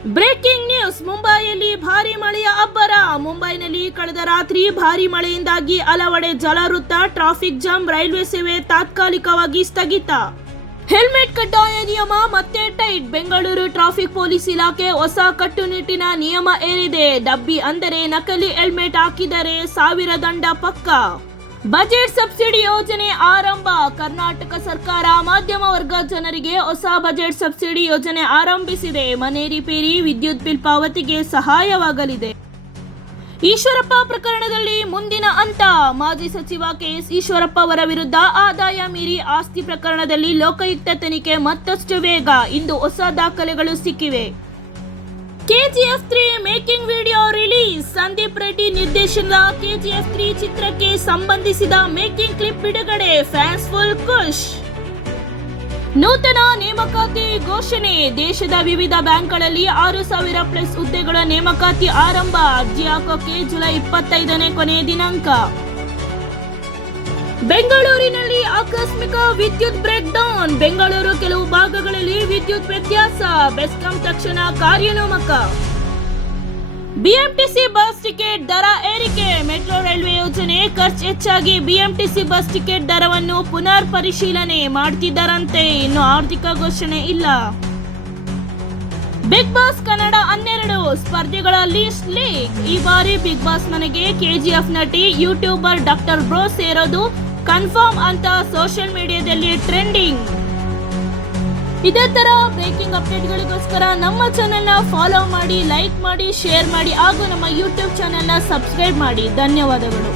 Breaking news. ಮುಂಬೈಯಲ್ಲಿ ಭಾರಿ ಮಳೆಯ ಅಬ್ಬರ. ಮುಂಬೈನಲ್ಲಿ ಕಳೆದ ರಾತ್ರಿ ಭಾರಿ ಮಳೆಯಿಂದಾಗಿ ಹಲವೆಡೆ ಜಲಾವೃತ, ಟ್ರಾಫಿಕ್ ಜಾಮ್, ರೈಲ್ವೆ ಸೇವೆ ತಾತ್ಕಾಲಿಕವಾಗಿ ಸ್ಥಗಿತ. ಹೆಲ್ಮೆಟ್ ಕಡ್ಡಾಯ ನಿಯಮ ಮತ್ತೆ ಟೈಟ್. ಬೆಂಗಳೂರು ಟ್ರಾಫಿಕ್ ಪೊಲೀಸ್ ಇಲಾಖೆ ಹೊಸ ಕಟ್ಟುನಿಟ್ಟಿನ ನಿಯಮ ಹೇರಿದೆ. ಡಬ್ಬಿ ಅಂದರೆ ನಕಲಿ ಹೆಲ್ಮೆಟ್ ಹಾಕಿದರೆ 1000 ದಂಡ ಪಕ್ಕಾ. ಬಜೆಟ್ ಸಬ್ಸಿಡಿ ಯೋಜನೆ ಆರಂಭ. ಕರ್ನಾಟಕ ಸರ್ಕಾರ ಮಧ್ಯಮ ವರ್ಗ ಜನರಿಗೆ ಹೊಸ ಬಜೆಟ್ ಸಬ್ಸಿಡಿ ಯೋಜನೆ ಆರಂಭಿಸಿದೆ. ಮನೆ ರಿಪೇರಿ, ವಿದ್ಯುತ್ ಬಿಲ್ ಪಾವತಿಗೆ ಸಹಾಯವಾಗಲಿದೆ. ಈಶ್ವರಪ್ಪ ಪ್ರಕರಣದಲ್ಲಿ ಮುಂದಿನ ಹಂತ. ಮಾಜಿ ಸಚಿವ ಕೆಎಸ್ ಈಶ್ವರಪ್ಪ ಅವರ ವಿರುದ್ಧ ಆದಾಯ ಮೀರಿ ಆಸ್ತಿ ಪ್ರಕರಣದಲ್ಲಿ ಲೋಕಾಯುಕ್ತ ತನಿಖೆ ಮತ್ತಷ್ಟು ವೇಗ. ಇಂದು ಹೊಸ ದಾಖಲೆಗಳು ಸಿಕ್ಕಿವೆ. KGF 3 making video release. Sandeep Reddy ನಿರ್ದೇಶನದ ಕೆಜಿಎಫ್ 3 ಚಿತ್ರಕ್ಕೆ ಸಂಬಂಧಿಸಿದ ಮೇಕಿಂಗ್ ಕ್ಲಿಪ್ ಬಿಡುಗಡೆ. ಫ್ಯಾನ್ಸ್ ಫುಲ್ ಖುಷ್. ನೂತನ ನೇಮಕಾತಿ ಘೋಷಣೆ. ದೇಶದ ವಿವಿಧ ಬ್ಯಾಂಕ್ಗಳಲ್ಲಿ 6000+ ಹುದ್ದೆಗಳ ನೇಮಕಾತಿ ಆರಂಭ. ಅರ್ಜಿ ಹಾಕೋಕೆ ಜುಲೈ 25ನೇ ಕೊನೆಯ ದಿನಾಂಕ. ಬೆಂಗಳೂರಿನಲ್ಲಿ ಆಕಸ್ಮಿಕ ವಿದ್ಯುತ್ ಬ್ರೇಕ್ ಡೌನ್. ಬೆಂಗಳೂರು ಕೆಲವು ಭಾಗಗಳಲ್ಲಿ ವಿದ್ಯುತ್ ವ್ಯತ್ಯಾಸ. ಬೆಸ್ಕಾಂ ತಕ್ಷಣ ಕಾರ್ಯೋನ್ಮುಖ. ಬಿಎಂಟಿಸಿ ಬಸ್ ಟಿಕೆಟ್ ದರ ಏರಿಕೆ. ಮೆಟ್ರೋ ರೈಲ್ವೆ ಯೋಜನೆ ಖರ್ಚು ಹೆಚ್ಚಾಗಿ ಬಿಎಂಟಿಸಿ ಬಸ್ ಟಿಕೆಟ್ ದರವನ್ನು ಪುನರ್ ಪರಿಶೀಲನೆ ಮಾಡ್ತಿದ್ದಾರಂತೆ. ಇನ್ನು ಆರ್ಥಿಕ ಘೋಷಣೆ ಇಲ್ಲ. ಬಿಗ್ ಬಾಸ್ ಕನ್ನಡ 12 ಸ್ಪರ್ಧಿಗಳ ಲಿಸ್ಟ್ ಲೀಕ್. ಈ ಬಾರಿ ಬಿಗ್ ಬಾಸ್ ಮನೆಗೆ ಕೆಜಿಎಫ್ ನಟಿ, ಯೂಟ್ಯೂಬರ್ ಡಾಕ್ಟರ್ ಬ್ರೋ ಸೇರೋದು ಕನ್ಫರ್ಮ್ ಅಂತ ಸೋಷಿಯಲ್ ಮೀಡಿಯಾದಲ್ಲಿ ಟ್ರೆಂಡಿಂಗ್. ಇದೇ ತರ ಬ್ರೇಕಿಂಗ್ ಅಪ್ಡೇಟ್ಗಳಿಗೋಸ್ಕರ ನಮ್ಮ ಚಾನೆಲ್ನ ಫಾಲೋ ಮಾಡಿ, ಲೈಕ್ ಮಾಡಿ, ಶೇರ್ ಮಾಡಿ ಹಾಗೂ ನಮ್ಮ ಯೂಟ್ಯೂಬ್ ಚಾನೆಲ್ನ ಸಬ್ಸ್ಕ್ರೈಬ್ ಮಾಡಿ. ಧನ್ಯವಾದಗಳು.